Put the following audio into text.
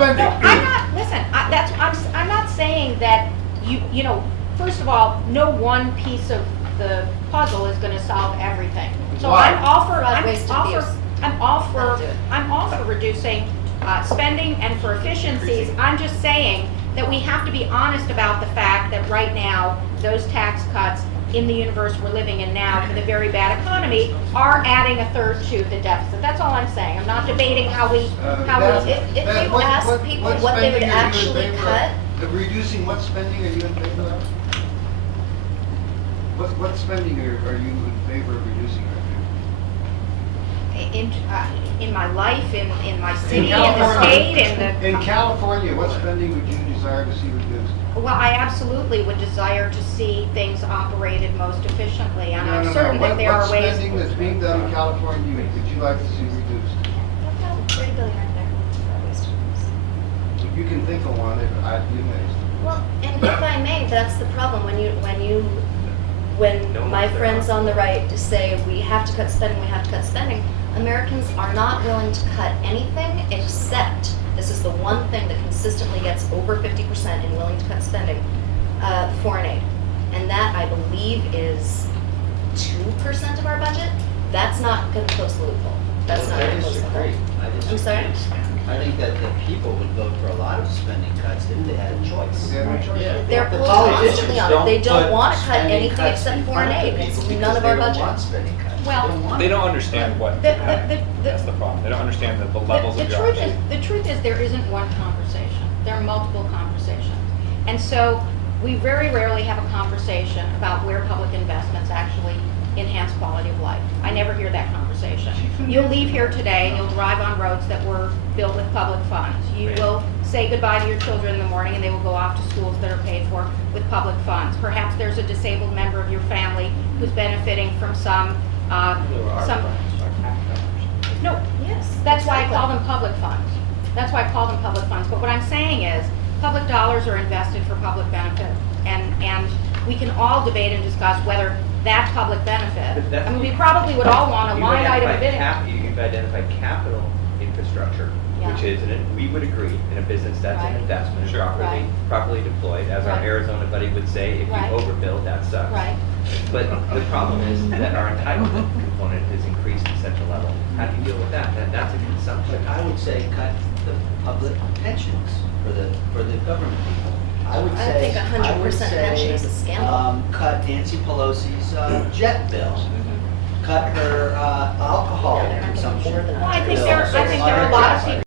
spending. I'm not, listen, I'm not saying that you know, first of all, no one piece of the puzzle is gonna solve everything. So Why? I'm all for, Wasted abuse. I'm all Not for, do it. I'm all for reducing spending and for efficiencies. I'm just saying that we have to be honest about the fact that right now, those tax cuts in the universe we're living in now for the very bad economy are adding a third to the deficit. That's all I'm saying. I'm not debating how we, If you ask people what they would actually cut, Reducing what spending are you in favor of? What spending are you in favor of reducing right in my life, in my city, in the California- state, in the. In California, what spending would you desire to see reduced? Well, I absolutely would desire to see things operated most efficiently, and I'm certain that there are ways. What spending that's being done in California would you like to see reduced? $30 billion right there for wasted abuse. If you can think of one, I'd be amazed. Well, and if I may, that's the problem, when my friends on the right say we have to cut spending, Americans are not willing to cut anything except, this is the one thing that consistently gets over 50% and willing to cut spending, foreign aid. And that, I believe, is 2% of our budget. That's not gonna close the loophole. That's not I gonna close the disagree. loophole. I disagree. I'm sorry? I think that the people would vote for a lot of spending cuts if they had a choice. Yeah, no choice. They're The pulled politicians constantly on it. They don't put want to cut spending anything cuts except in foreign front of aid. the It's people none of because our they don't budget. want spending cuts. Well, They don't want They don't it. understand what, The- that's the problem. They don't understand the levels of bureaucracy. The truth is there isn't one conversation. There are multiple conversations. And so we very rarely have a conversation about where public investments actually enhance quality of life. I never hear that conversation. You'll leave here today and you'll drive on roads that were built with public funds. You will say goodbye to your children in the morning and they will go off to schools that are paid for with public funds. Perhaps there's a disabled member of your family who's benefiting from some. No, Yes. that's why I call them public funds. That's why I call them public funds. But what I'm saying is, public dollars are invested for public benefit. And we can all debate and discuss whether that public benefit, But that's- I mean, we probably would all want a You've line item identified bidding. You've identified capital infrastructure, which Yeah. is, we would agree, in a business that's an Right. investment, Sure. properly deployed. As our Right. Arizona buddy would say, if you Right. overbuild, that sucks. Right, But the problem is that our entitlement component is increased to such a level. How do you deal with that? That's a consumption. But I would say cut the public pensions for the government people. I would I say, think 100% pension is a scandal. cut Nancy Pelosi's jet bill. Cut her alcohol Yeah, they're not gonna consumption. more than well, I think bill. there are a lot of people